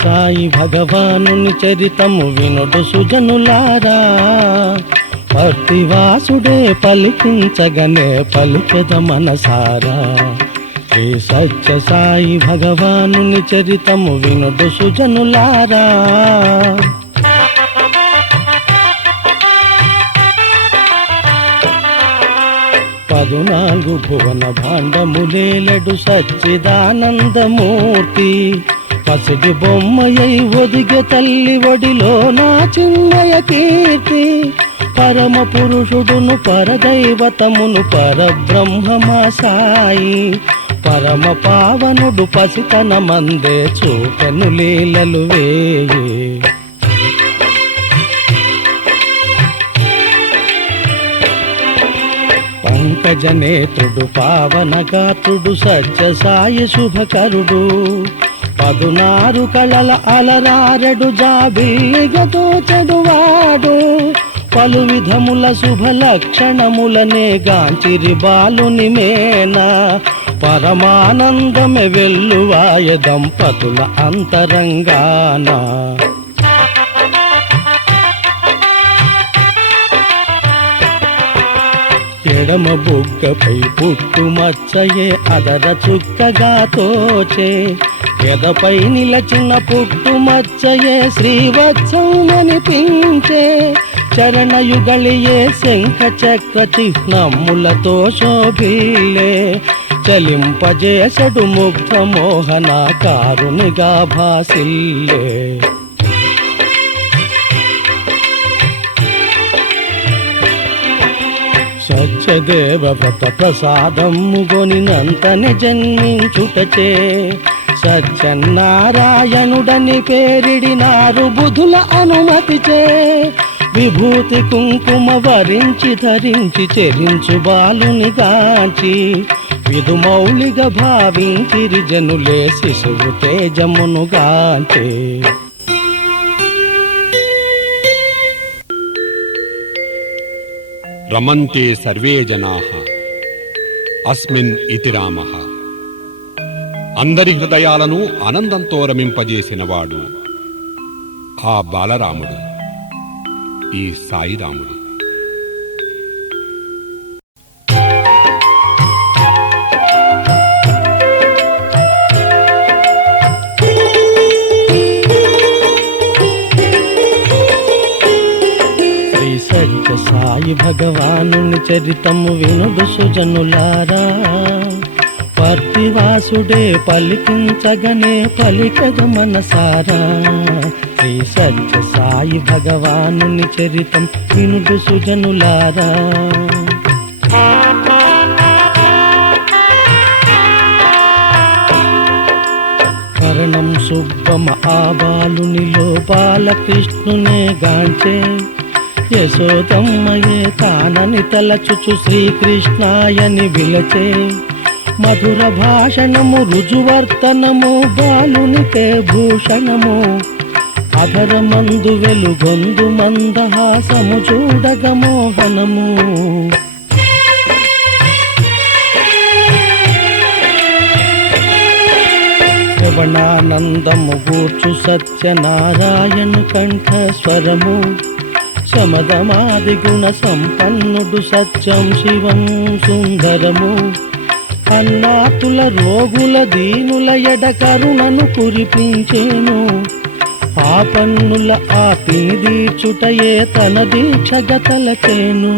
సాయి భగవానుని చరితము వినుడు సుజనులారా, భక్తివాసుడే పలికించగనే పలికెద మనసారా. శ్రీ సత్య సాయి భగవానుని చరితము వినుడు సుజనులారా. 14 భువన భాండములేలడు సచ్చిదానందమూర్తి, పసిడి బొమ్మయై ఒదిగె తల్లి ఒడిలో నా చిన్నయ కీర్తి. పరమ పురుషుడును పరదైవతమును పరబ్రహ్మమా సాయి, పరమ పావనుడు పసితన మందే చూపెను లీలలు వేయి. పంకజనేత్రుడు పావనగాత్రుడు సత్య సాయి శుభకరుడు, 16 కళల అలరారెడు జాబిలిగతో చెడువాడు. పలు విధముల శుభ లక్షణములనే గాంచిరి బాలుని మేనా, పరమానందమే వెల్లువాయ దంపతుల అంతరంగాన. ఎడమ బుగ్గపై పుట్టుమచ్చయే అదర చుక్కగా తోచే, ఎదపై నిలచిన పుట్టుమచ్చయే శ్రీవత్సమనిపించే. చరణయుగళియే శంఖ చక్ర చిహ్నములతో శోభిల్లే, చలింపజేసడు ముగ్ధ మోహనాకారునిగా భాసిల్లే. సత్యదేవ వ్రత ప్రసాదము గొనినంతని జన్మించుటచే, సత్యనారాయణుడని పేరిడినారు బుధుల అనుమతిచే. విభూతి కుంకుమ వరించి ధరించి చెరించు బాలుని గాంచి, విధుమౌళిగా భావించిరి జనులే శిశువు తేజమును గాంచి. రమంతే సర్వే జనాః అస్మిన్ ఇతి రామః. అందరి హృదయాలను ఆనందంతో రమింపజేసినవాడు ఆ బాలరాముడు, ఈ సాయిరాముడు. సత్య సాయి భగవానుని చరితము వినుడు సుజనులారా, పార్థివాసుడే పలికించగనే పలికగ మనసారా. శ్రీ సత్య సాయి భగవానుని చరితం వినుడు సుజనులారా. కరణం సుబ్బమ ఆ బాలునిలో బాలకృష్ణునే గాంచే, యశోదమ్మయే తానని తలచుచు శ్రీకృష్ణాయని విలచే. మధుర భాషణము రుజువర్తనము బాలునికే భూషణము, అధరమందు వెలుగొందు మందహాసము చూడగ మోహనము. శ్రవణానందము గూర్చు సత్యనారాయణు కంఠ స్వరము, శమదమాది గుణ సంపన్నుడు సత్యం శివం సుందరము. అన్నాతుల రోగుల దీనుల ఎడ కరుణను కురిపించేను, ఆపన్నుల ఆపిని దీక్షుటయే తన దీక్షగ తలచేను.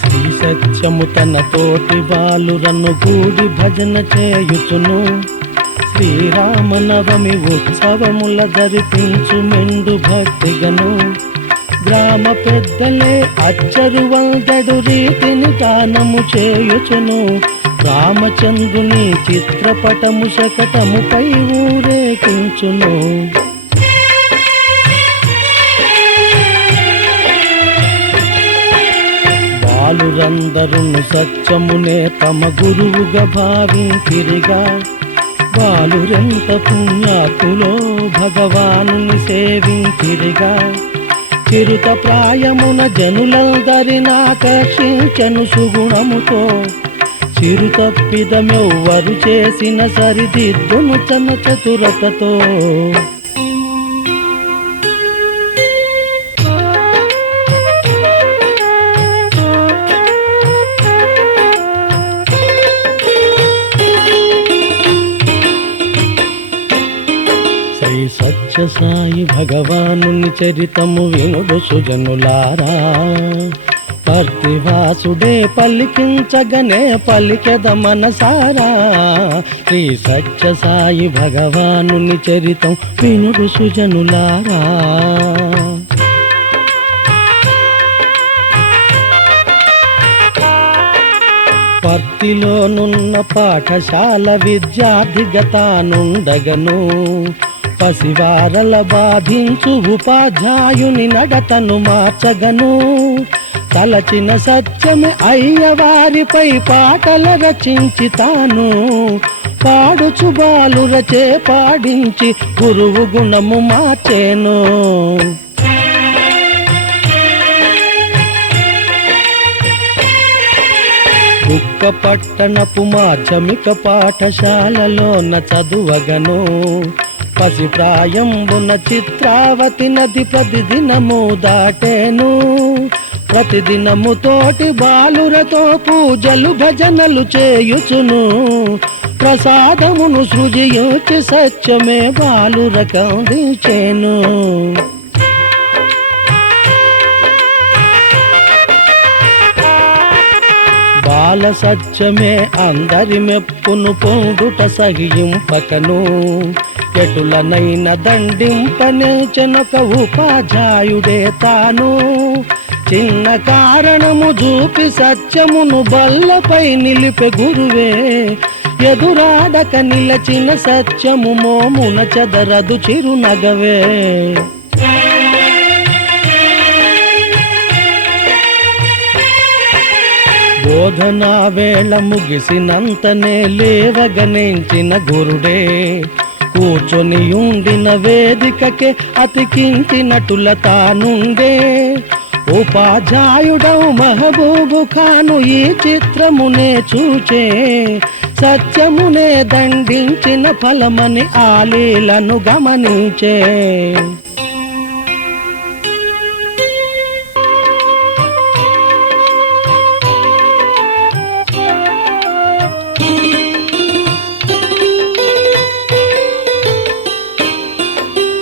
శ్రీ సత్యము తన తోటి బాలురను గూడి భజన చేయుచును, శ్రీరామనవమి ఉత్సవముల ధరిపించు మెండు భక్తిగను. గ్రామ పెద్దలే అచ్చరు వందడు రీతిని గానము చేయుచును, రామచంద్రుని చిత్రపటము శకటముపై ఊరేగించును. బాలురందరును సత్యమునే తమ గురువుగా భావించిరిగా, బాలురెంత పుణ్యాత్ములో భగవానుని సేవించిరిగా. చిరుత ప్రాయమున జనులందరినాకర్షించెను సుగుణముతో, చిరు తప్పిదమెవ్వరు చేసిన సరిదిద్దును తన చతురతతో. శ్రీ సత్య సాయి భగవానుని చరితము వినుడు సుజనులారా. పర్తివాసుడే పలికించగనే పలికెద మనసారా. శ్రీ సత్య సాయి భగవానుని చరితం వినుడు సుజనులారా. పర్తిలోనున్న పాఠశాల విద్యార్థిగా తానుండగను. పసివారల బాధించు ఉపాధ్యాయుని నడతను మార్చగను. తలచిన సత్యమే అయ్యవారిపై పాటల రచించి తాను పాడుచు బాలురచే పాడించి గురువు గుణము మార్చేను. బుక్క పట్టణపు మాధ్యమిక పాఠశాలలోన చదువగను. పసిప్రాయంబున చిత్రావతి నది ప్రతిదినము దాటేను. ప్రతిదినము తోటి బాలురతో పూజలు భజనలు చేయుచును. ప్రసాదమును సృజించి సత్యమే బాలురకందించేను. బాల సత్యమే అందరి మెప్పును పొందుట సహింపకను. ఎటులనైన దండింపనేచనొక ఉపాధ్యాయుడే తాను. చిన్న కారణము చూపి సత్యమును బల్లపై నిలిపే గురువే. ఎదురాడక నిలచిన సత్యము మోమున చెదరదు చిరునగవే. బోధనా వేళ ముగిసినంతనే లేవగనించిన గురుడే. కూర్చొని ఉండిన వేదికకే అతికించినటుల తానుండే. ఉపాధ్యాయుడవు మహబూబు ఖాను ఈ చిత్రమునే చూచే. సత్యమునే దండించిన ఫలమని ఆలీలను గమనించే.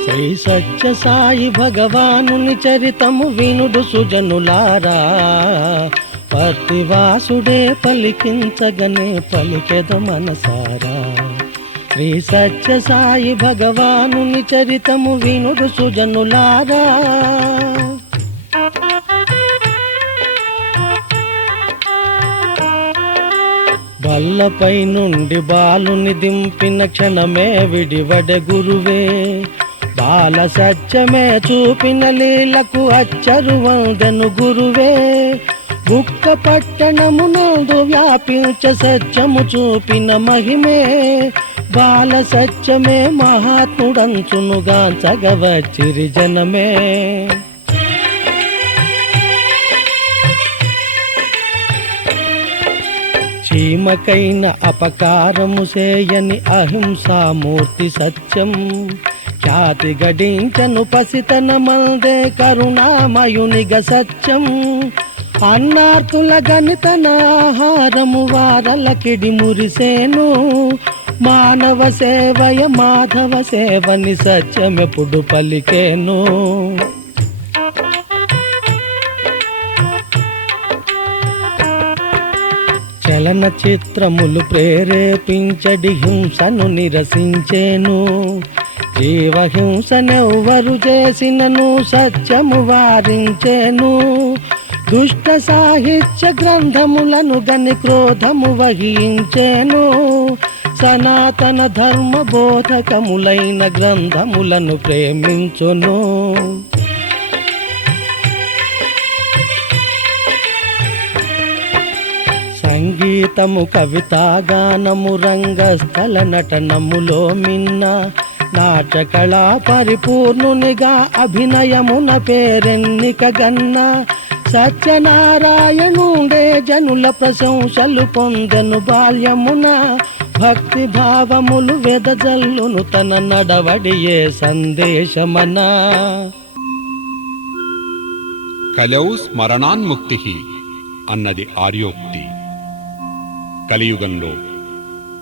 శ్రీ సత్య సాయి భగవానుని చరితము వినుడు సుజనులారా. పర్తివాసుడే పలికించగనే పలికెద మనసారా. శ్రీ సత్య సాయి భగవానుని చరితము వినుడు సుజనులారా. బల్లపై నుండి బాలుని దింపిన క్షణమే విడివడె గురువే. బాల సత్యమే చూపిన లీలకు అచ్చరు వందెను గురువే. బుక్క పట్టణమునందు వ్యాపించ సత్యము చూపిన మహిమే. బాల సత్యమే మహాత్ముడంచునుగాంచగవచ్చిరి జనమే. చీమకైన అపకారము చేయని అహింసామూర్తి సత్యం. ఖ్యాతి గడించను పసితన మందే కరుణామయునిగ సత్యం. అన్నార్తుల గణితన ఆహారము వారలకిడి మురిసేను. మానవ సేవయ మాధవ సేవని సత్యమెప్పుడు పలికేను. చలన చిత్రములు ప్రేరేపించడి హింసను నిరసించేను. జీవహింసనెవ్వరు చేసినను సత్యము వారించేను. దుష్ట సాహిత్య గ్రంథములను గని క్రోధము వహించేను. సనాతన ధర్మ బోధకములైన గ్రంథములను ప్రేమించును. సంగీతము కవితాగానము రంగస్థల నటనములో మిన్న. నాటకళా పరిపూర్ణునిగా అభినయమున పేరెన్నిక గన్న. సత్యనారాయణుండే జనుల ప్రశంసలు పొందెను బాల్యమున, భక్తి భావములు వెదజల్లును తన నడవడియే సందేశమనా. కలౌ స్మరణాన్ముక్తి అన్నది ఆర్యోక్తి. కలియుగంలో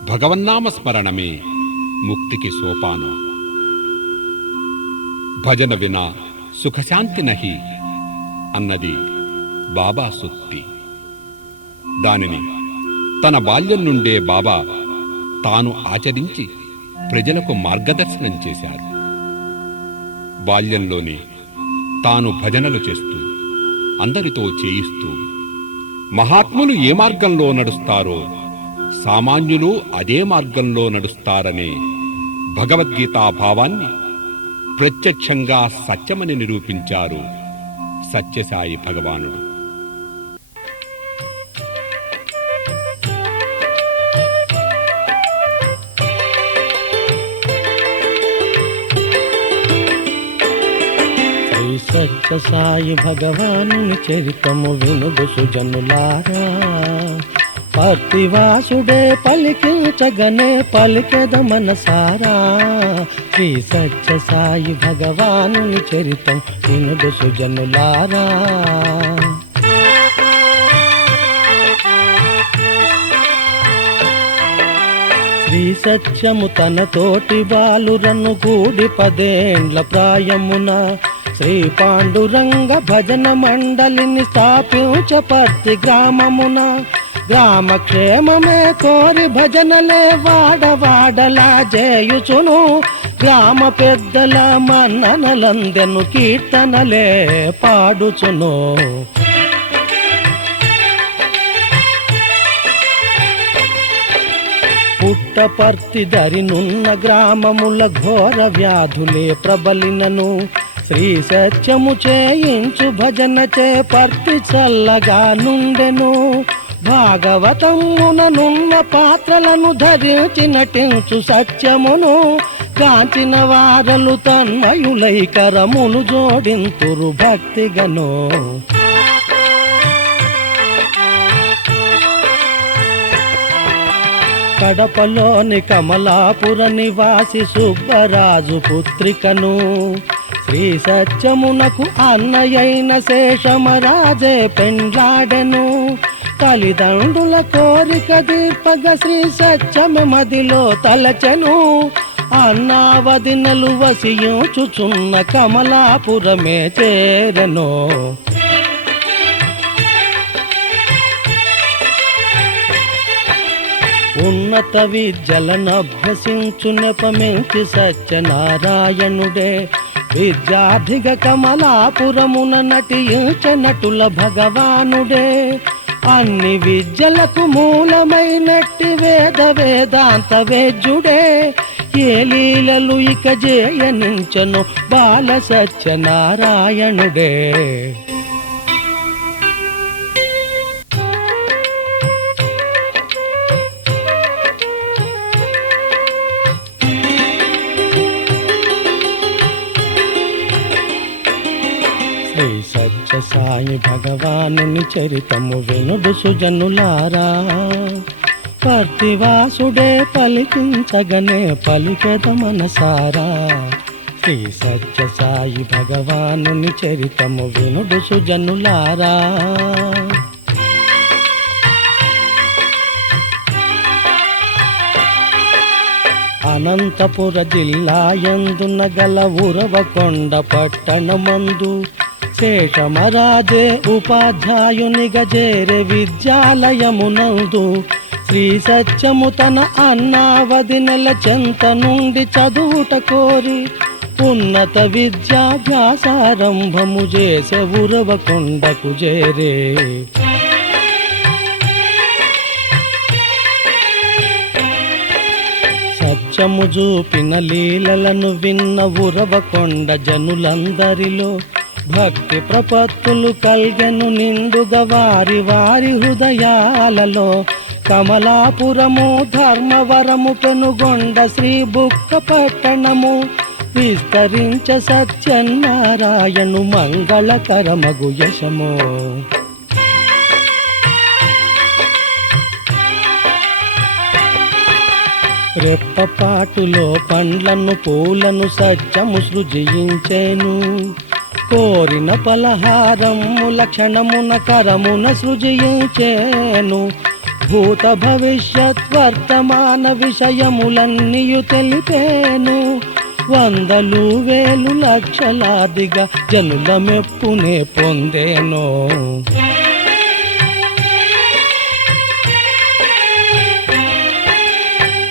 భగవన్నామ స్మరణమే ముక్తికి సోపానం. భజన వినా సుఖశాంతి నహి అన్నది బాబా సూక్తి. దానిని తన బాల్యం నుండే బాబా తాను ఆచరించి ప్రజలకు మార్గదర్శనం చేశారు. బాల్యంలోనే తాను భజనలు చేస్తూ అందరితో చేయిస్తూ మహాత్ములు ఏ మార్గంలో నడుస్తారో సామాన్యులు అదే మార్గంలో నడుస్తారనే భగవద్గీతా భావాన్ని ప్రత్యక్షంగా సత్యమని నిరూపించారు సత్యసాయి భగవానుడు. సత్యసాయి భగవానుని చరితము వినుడు సుజనులారా, పర్తివాసుడే పలికించగనే పలికెద మనసారా. శ్రీ సత్యసాయి భగవానుని చరితం వినుడు సుజనులారా. శ్రీ సత్యము తన తోటి బాలురను కూడి 10 ఏండ్ల ప్రాయమున శ్రీ పాండురంగ భజన మండలిని స్థాపించ పర్తి గ్రామమున. గ్రామక్షేమమే కోరి భజనలే వాడవాడలా చేయుచును, గ్రామ పెద్దల మన్ననలందెను కీర్తనలే పాడుచును. పుట్టపర్తి దరినున్న గ్రామముల ఘోర వ్యాధులే ప్రబలినను, శ్రీ సత్యము చేయించు భజన చే పర్తి చల్లగా నుండెను. భాగవతముననున్న పాత్రలను ధరించి నటించు సత్యమును, కాంచిన వారలు తన్మయులై కరములు జోడింతురు భక్తిగను. కడపలోని కమలాపుర నివాసి సుబ్బరాజు పుత్రికను శ్రీ సత్యమునకు అన్నయైన శేషమరాజే పెండ్లాడెను. తల్లిదండ్రుల కోరిక దీర్పగ శ్రీ సత్యమ మదిలో తలచెను. అన్నావదినలు వసియుచుచున్న కమలాపురమే చేరెను. ఉన్నత విద్యలనభ్యసించు నెపమించి సత్యనారాయణుడే విద్యార్థిగా కమలాపురమున నటించనటుల భగవానుడే. అన్ని విద్యలకు మూలమైనట్టి వేద వేదాంత వేద్యుడే. ఏ లీలలు ఇక జయనించను బాల సత్యనారాయణుడే. శ్రీ సత్యసాయి భగవానుని చరితము వినుడు సుజనులారా, పర్తివాసుడే పలికించగనే పలికెద మనసారా. శ్రీ సత్యసాయి భగవానుని చరితము వినుడు సుజనులారా. అనంతపుర జిల్లా యందున గల ఉరవకొండ పట్టణమందు శేషమరాజే ఉపాధ్యాయునిగా చేరే విద్యాలయమునందు శ్రీ సత్యము తన అన్నావదినెల చెంత నుండి చదువుట కోరి ఉన్నత విద్యాభ్యాసారంభము చేసే ఉరవకొండకు చేరే. సత్యము చూపిన లీలలను విన్న ఉరవకొండ జనులందరిలో భక్తి ప్రపత్తులు కల్గెను నిండుగా వారి వారి హృదయాలలో. కమలాపురము ధర్మవరము పెనుగొండ శ్రీ బుక్క పట్టణము విస్తరించ సత్యనారాయణు మంగళకరమగు యశము. రెప్పపాటులో పండ్లను పూలను సత్యము సృజించేను. కోరిన పలహారముల క్షణమున కరమున సృజించేను. భూత భవిష్యత్ వర్తమాన విషయములన్నీయు తెలిపేను. వందలు వేలు లక్షలాదిగా జనుల మెప్పునే పొందేను.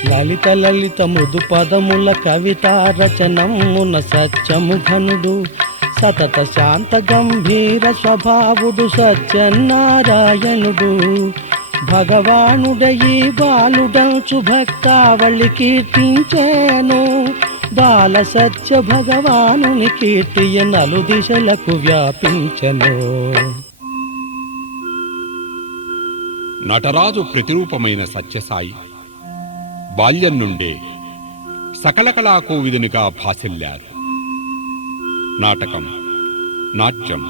లలిత లలిత మృదు పదముల కవిత రచనమున సత్యము ఘనుడు. సతత శాంత గంభీర స్వభావుడు సత్యనారాయణుడు. భగవానుడయి బాలుడంచు భక్తావళి కీర్తించేను. బాల సత్య భగవానుని కీర్తియ నలు దిశలకు వ్యాపించెను. నటరాజు ప్రతిరూపమైన సత్యసాయి బాల్యం నుండే సకల కళా కోవిదునిగా భాసిల్లారు. నాటకం, నాట్యం,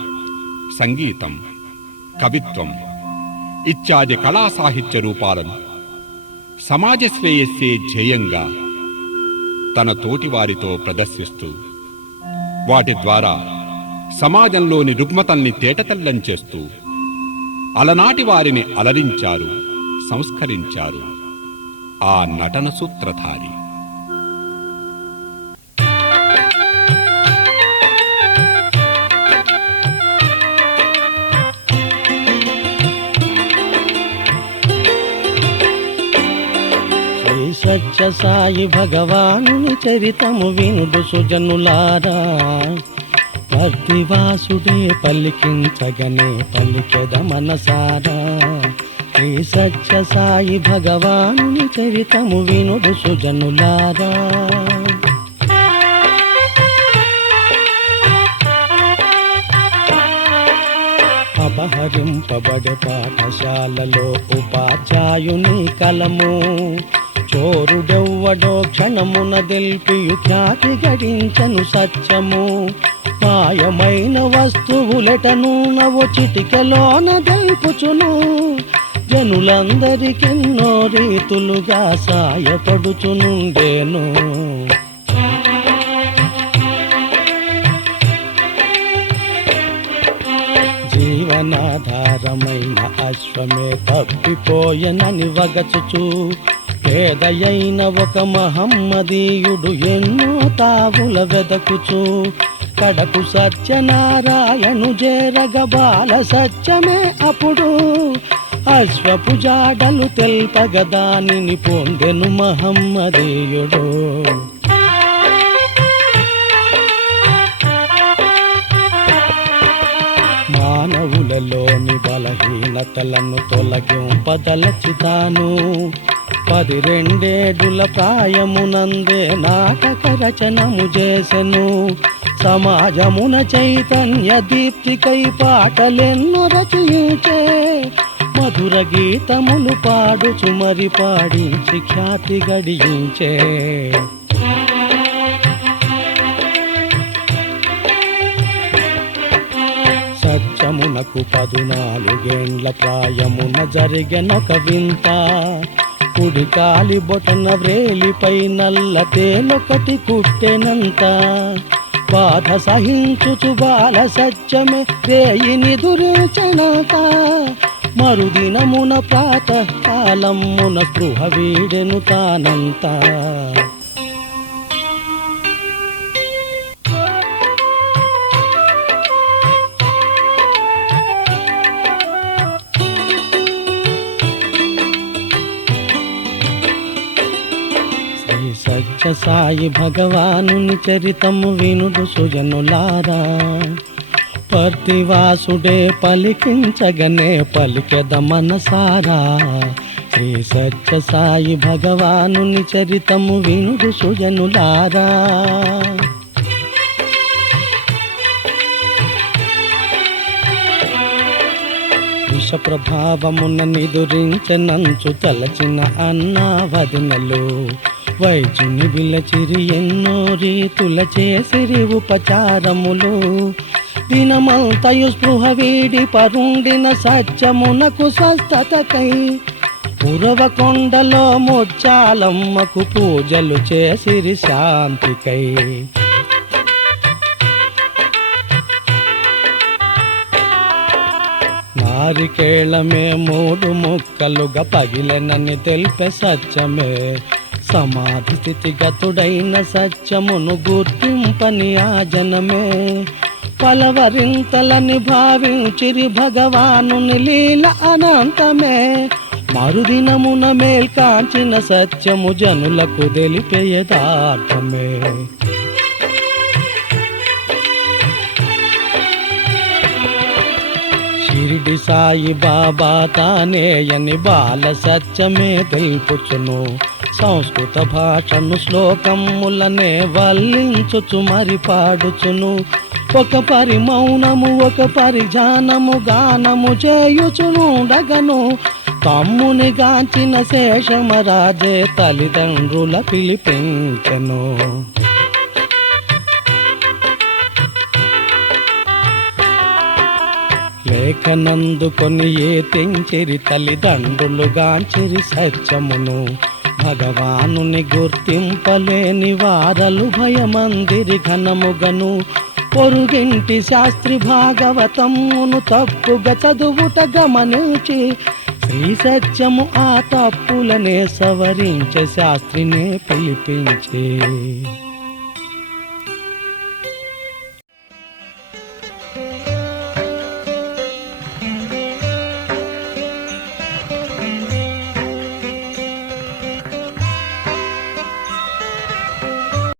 సంగీతం, కవిత్వం ఇత్యాది కళా సాహిత్య రూపాలను సమాజ శ్రేయస్సే ధ్యేయంగా తన తోటివారితో ప్రదర్శిస్తూ వాటి ద్వారా సమాజంలోని రుగ్మతల్ని తేటతెల్లం చేస్తూ అలనాటి వారిని అలరించారు, సంస్కరించారు ఆ నటన సూత్రధారి. సత్య సాయి భగవానుని చరితము వినుడు సుజనులారా. పర్తివాసుడే పలికించగనే పలికెద మనసారా. శ్రీ సత్య సాయి భగవానుని చరితము వినుడు సుజనులారా. అపహరింపబడే పాఠశాలలో ఉపాధ్యాయుని కలము. చోరుడెవ్వడో క్షణమున దెల్పియు ఖ్యాతి గడించను సత్యము. మాయమైన వస్తువులెటను నవో చిటికెలోన దెల్పుచును. జనులందరికెన్నో రీతులుగా సాయపడుచునుండేను. జీవనాధారమైన అశ్వమే తప్పిపోయెనని వగచుచు పేదయైన ఒక మహమ్మదీయుడు ఎన్నో తావుల వెదకుచు. కడకు సత్యనారాయణు చేరగ బాల సత్యమే అప్పుడు. అశ్వపు జాడలు తెల్పగ దానిని పొందెను మహమ్మదీయుడు. మానవులలోని బలహీనతలను తొలగింపదలచితాను. 12 ప్రాయమునందే నాటక రచనము చేసెను. సమాజమున చైతన్య దీప్తికై పాటలెన్నో రచయించే. మధుర గీతములు పాడుచు మరి పాడించి ఖ్యాతి గడించే. సత్యమునకు 14 ప్రాయమున జరిగెనొక వింత. కుడి కాలి బొటన వ్రేలిపై నల్ల తేలొకటి కుట్టెనంత. బాధ సహించుచు బాల సత్యమే రేయిని దురించనంత. మరుదినమున ప్రాతః కాలమున స్పృహ వీడెను తానంత. సత్య సాయి భగవానుని చరితము వినుడు సుజనులారా. పర్తివాసుడే పలికించగనే పలికెద మనసారా. శ్రీ సత్య సాయి భగవానుని చరితము వినుడు సుజనులారా. విష ప్రభావమున నిదురించనంచు తలచిన అన్నా వదినలు. వైద్యుని విలచిరి ఎన్నో రీతుల చేసిరి ఉపచారములు దినమంతయు స్పృహ వీడి పరుండిన సత్యమునకు స్వస్థతకై ఉరవకొండలో ముచ్చాలమ్మకు పూజలు చేసిరి శాంతికై. నారికేళమే 3 ముక్కలుగా పగిలెనని తెలిపే సత్యమే సమాధి స్థితిగతుడైన సత్యమును గుర్తింపని ఆ జనమే పలవరింతలని భావించిరి భగవానుని లీల అనంతమే మరుదినమున మేల్కాంచిన సత్యము జనులకు తెలిపే యథార్థమే. షిరిడి సాయి బాబా తానేయని బాల సత్యమే తెలుపుచును సంస్కృత భాషను శ్లోకములనే వల్లించుచు మరి పాడుచును ఒక పరి మౌనము ఒక పరిజానము గానము చేయుచునుండగను తమ్ముని గాంచిన శేషమరాజే తల్లిదండ్రుల పిలిపించెను. లేఖనందుకొని తెంచిరి తల్లిదండ్రులు గాంచిరి సత్యమును భగవానుని గుర్తింపలేని వారలు భయమందిరి ఘనముగను పొరుగింటి శాస్త్రి భాగవతమును తప్పుగా చదువుట గమనించి శ్రీ సత్యము ఆ తప్పులనే సవరించే శాస్త్రినే పిలిపించి